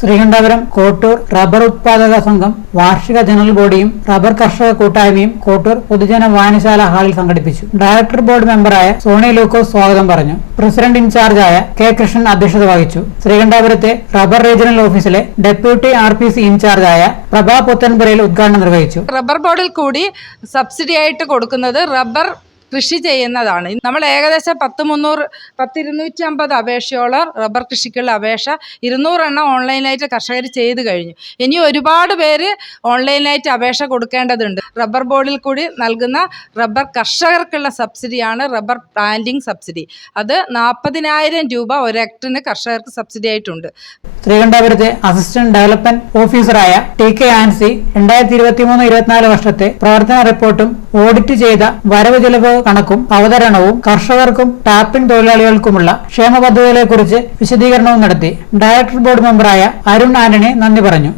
Sreekandapuram Kottoor rubber ഉത്പാദക സംഘം വാർഷിക ജനറൽ ബോഡിയും റബ്ബർ കർഷക കൂട്ടായ്മയും കോട്ടൂർ പൊതുജന വായനശാല ഹാളിൽ സംഘടിപ്പിച്ചു. ഡയറക്ടർ ബോർഡ് മെമ്പറായ സോണി ലൂക്കോസ് സ്വാഗതം പറഞ്ഞു. പ്രസിഡന്റ് ഇൻചാർജായ കെ കൃഷ്ണൻ അധ്യക്ഷത വഹിച്ചു. ശ്രീകണ്ഠാപുരത്തെ റബ്ബർ റീജിയണൽ ഓഫീസിലെ ഡെപ്യൂട്ടി ആർ പി സി ഇൻചാർജായ പ്രഭാ പുത്തൻപുരയിൽ ഉദ്ഘാടനം നിർവഹിച്ചു. റബ്ബർ ബോർഡിൽ കൂടി സബ്സിഡി ആയിട്ട് കൊടുക്കുന്നത് റബ്ബർ കൃഷി ചെയ്യുന്നതാണ്. നമ്മൾ ഏകദേശം പത്ത് മുന്നൂറ് പത്തിരുന്നൂറ്റി അമ്പത് അപേക്ഷയോളം റബ്ബർ കൃഷിക്കുള്ള അപേക്ഷ ഇരുന്നൂറെണ്ണം ഓൺലൈനായിട്ട് കർഷകർ ചെയ്ത് കഴിഞ്ഞു. ഇനി ഒരുപാട് പേര് ഓൺലൈനായിട്ട് അപേക്ഷ കൊടുക്കേണ്ടതുണ്ട്. റബ്ബർ ബോർഡിൽ കൂടി നൽകുന്ന റബ്ബർ കർഷകർക്കുള്ള സബ്സിഡിയാണ് റബ്ബർ പ്ലാന്റിംഗ് സബ്സിഡി. അത് നാൽപ്പതിനായിരം രൂപ ഒരു ഹെക്ടറിന് കർഷകർക്ക് സബ്സിഡി ആയിട്ടുണ്ട്. ശ്രീകണ്ഠാപുരത്തെ അസിസ്റ്റന്റ് ഡെവലപ്മെന്റ് ഓഫീസറായ ടി കെ ആൻസി രണ്ടായിരത്തി ഇരുപത്തി മൂന്ന് ഇരുപത്തിനാല് വർഷത്തെ പ്രവർത്തന റിപ്പോർട്ടും ഓഡിറ്റ് ചെയ്ത വരവ് ചെലവ് കണക്കും അവതരണവും കർഷകർക്കും ടാപ്പിംഗ് തൊഴിലാളികൾക്കുമുള്ള ക്ഷേമ പദ്ധതികളെക്കുറിച്ച് വിശദീകരണവും നടത്തി ഡയറക്ടർ ബോർഡ് മെമ്പറായ അരുൺ ആന്റണി നന്ദി പറഞ്ഞു.